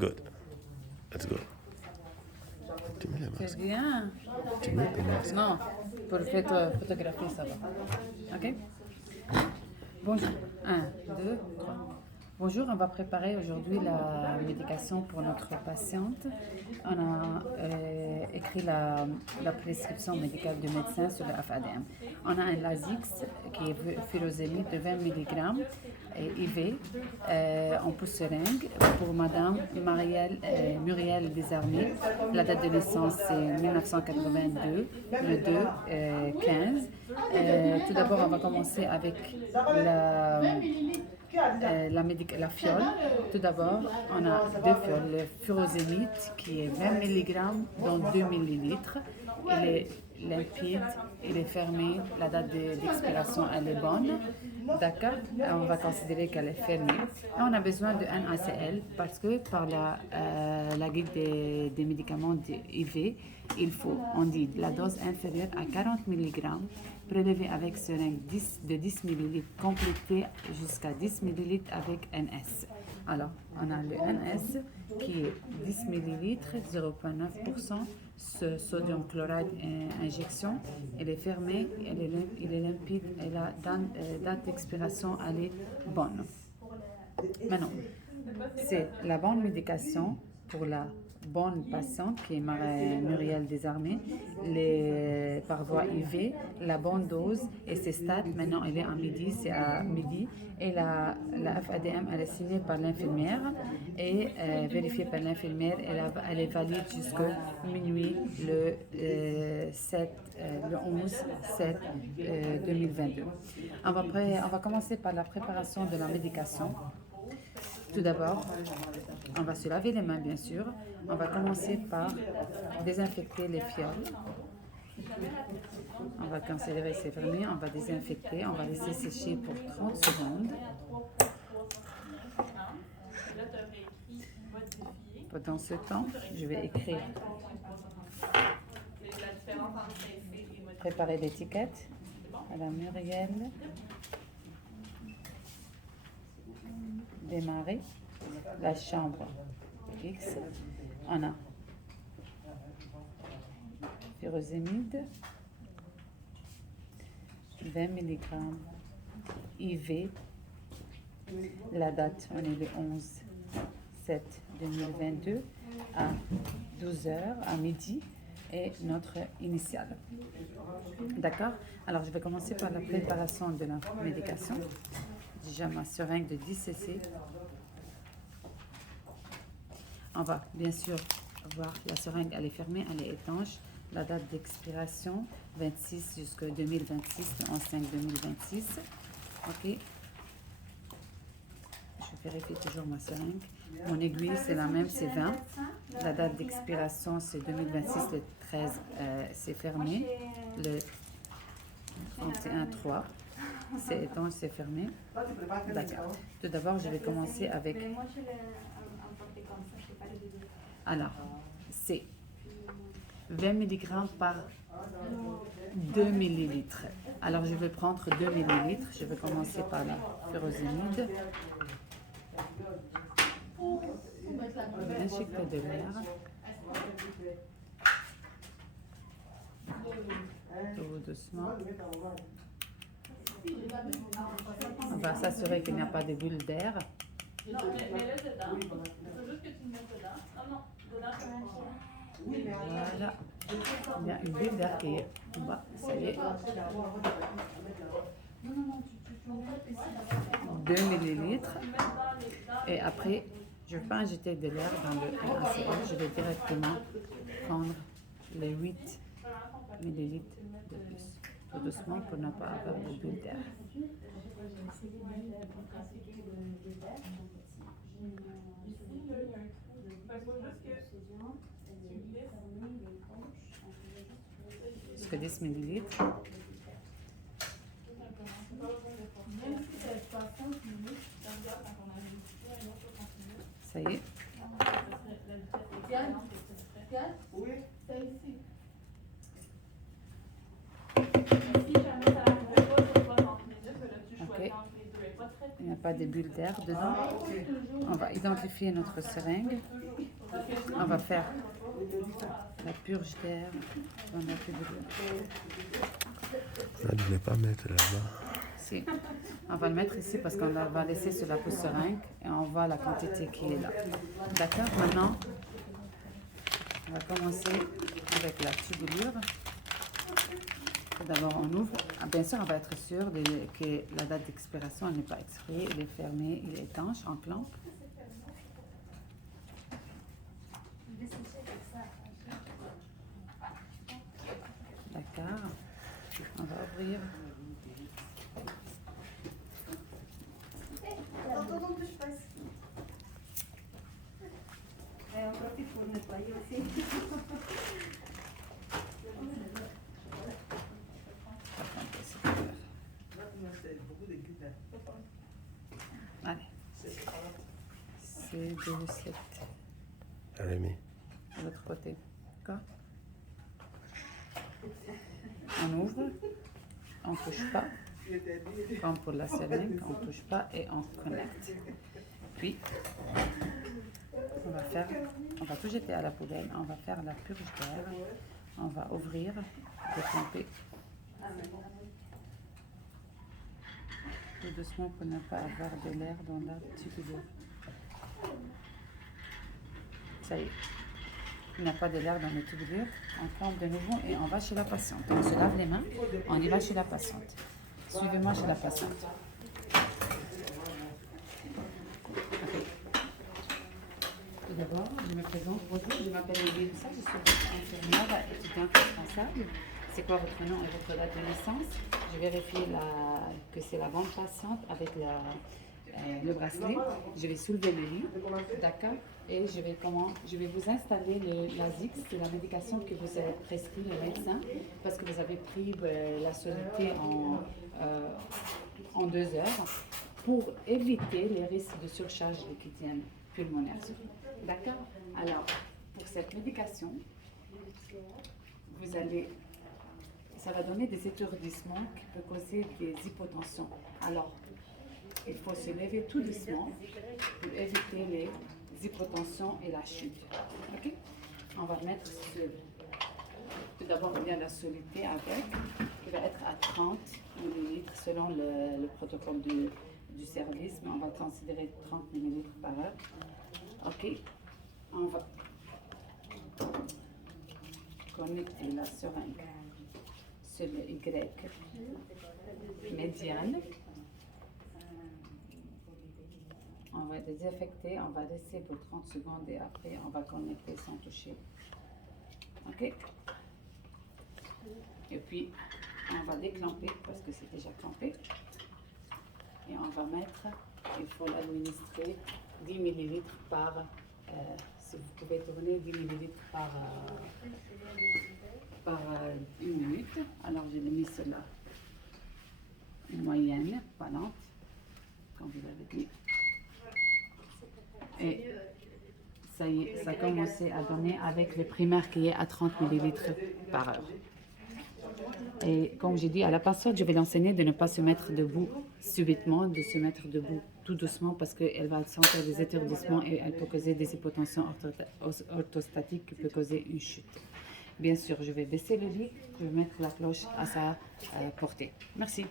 Good. Let's go. Tu mets le C'est masque. bien. Tu mets le masque. Non, pour faire photographier, ça va. Ok? Bonjour. 1, 2, 3. Bonjour, on va préparer aujourd'hui la médication pour notre patiente. On a écrit la prescription médicale du médecin sur le FADM. On a un Lasix qui est furosémide de 20 mg et IV en pousse seringue pour Madame Muriel Desarmées. La date de naissance c'est 1982, le 2-15. Tout d'abord, on va commencer avec la fiole. Tout d'abord, on a deux fioles. Le furosémide qui est 20 mg dans 2 ml. Il est limpide, il est fermé. La date d'expiration, elle est bonne. D'accord? On va considérer qu'elle est fermée. Et on a besoin de un ACL parce que par la guide des médicaments IV, il faut, on dit, la dose inférieure à 40 mg, prélevée avec seringue de 10 ml, complétée jusqu'à 10 ml avec NS. Alors, on a le NS qui est 10 ml, 0,9%, ce sodium chloride injection. Elle est fermée, il est limpide et la date d'expiration, elle est bonne. Maintenant, c'est la bonne médication pour la bonne patiente qui est Muriel Desarmées, par voie IV, la bonne dose et ses stats. Maintenant, elle est à midi, c'est à midi. Et la FADM, elle est signée par l'infirmière et vérifiée par l'infirmière. Elle est valide jusqu'à minuit le 11/7/2022. On va commencer par la préparation de la médication. Tout d'abord, on va se laver les mains, bien sûr. On va commencer par désinfecter les fioles. On va considérer c'est fermé. On va désinfecter. On va laisser sécher pour 30 secondes. Pendant ce temps, je vais écrire, préparer l'étiquette à la Muriel Desarmées, la chambre X. On a furosémide, 20 mg IV. La date, on est le 11/7/2022 à 12h, à midi, et notre initiale. D'accord? Alors, je vais commencer par la préparation de la médication. Déjà ma seringue de 10 cc. On va bien sûr voir la seringue, elle est fermée, elle est étanche. La date d'expiration 26 jusqu'à 2026, le 11/5/2026. Ok. Je vérifie toujours ma seringue. Mon aiguille c'est la même, c'est 20. La date d'expiration c'est 2026, le 13, c'est fermé. Le 31/3. C'est étanche, c'est fermé. D'accord. Tout d'abord, je vais commencer avec. Alors, c'est 20 mg par 2 ml. Alors, je vais prendre 2 ml. Je vais commencer par la furosémide. Je vais injecter de l'air. Tout doucement. On va s'assurer qu'il n'y a pas de bulles d'air. Non, mets-le dedans. Il faut juste que tu le mettes dedans. Non, non, dedans, Voilà. Il y a une bulle d'air qui est en bas. Ça y est. 2 ml. Et après, je ne vais pas injecter de l'air dans le ACL. Je vais directement prendre les 8 ml de plus. Tout doucement pour ne pas avoir de bulles d'air. Jusqu'à 10 ml. Ça y est. Ok. Il n'y a pas de bulles d'air dedans. On va identifier notre seringue. On va faire la purge d'air dans la tubulure. On ne voulait pas mettre là-bas. Si. On va le mettre ici parce qu'on va laisser sur la pousse-seringue et on voit la quantité qui est là. D'accord? Maintenant, on va commencer avec la tubulure. D'abord, on ouvre. Bien sûr, on va être sûr que la date d'expiration n'est pas expirée. Il est fermé, il est étanche, en clampe. D'accord. On va ouvrir. Attends que je passe. Et on profite pour nettoyer aussi. Allez. C'est de cette Allez, de l'autre côté. D'accord? On ouvre, on ne touche pas. Comme pour la seringue, on ne touche pas et on connecte. Puis, on va tout jeter à la poubelle. On va faire la purge d'air. On va ouvrir, déclamper. Tout doucement pour ne pas avoir de l'air dans la tubulure. Ça y est. Il n'y a pas de l'air dans la tubulure. On plombe de nouveau et on va chez la patiente. On se lave les mains, on y va chez la patiente. Suivez-moi chez la patiente. Okay. Tout d'abord, je me présente. Bonjour, je m'appelle Elisa, je suis votre infirmière étudiante responsable. C'est quoi votre nom et votre date de naissance? Je vérifie que c'est la bonne patiente avec le bracelet. Je vais soulever le lit, d'accord? Et je vais vous installer le Lasix, c'est la médication que vous avez prescrit le médecin, parce que vous avez pris la soluté en 2 heures pour éviter les risques de surcharge liquidienne pulmonaire. D'accord? Alors, pour cette médication, ça va donner des étourdissements qui peuvent causer des hypotensions. Alors, il faut se lever tout doucement pour éviter les hypotensions et la chute. Ok? On va mettre tout d'abord il y a la soluté avec, qui va être à 30 ml selon le protocole du service, mais on va considérer 30 ml par heure. Ok? On va connecter la seringue sur le Y médiane. On va désinfecter, on va laisser pour 30 secondes et après on va connecter sans toucher. Ok? Et puis on va déclamper parce que c'est déjà clampé. Et on va mettre, il faut l'administrer 10 ml par, si vous pouvez tourner 10 ml par 1 minute. Alors je l'ai mis sur la moyenne, pas lente, comme vous avez dit. Et ça y est, ça a commencé à donner avec le primaire qui est à 30 ml par heure. Et comme j'ai dit à la patiente, je vais l'enseigner de ne pas se mettre debout subitement, de se mettre debout tout doucement parce qu'elle va sentir des étourdissements et elle peut causer des hypotensions orthostatiques qui peuvent causer une chute. Bien sûr, je vais baisser le lit, je vais mettre la cloche à sa portée. Merci.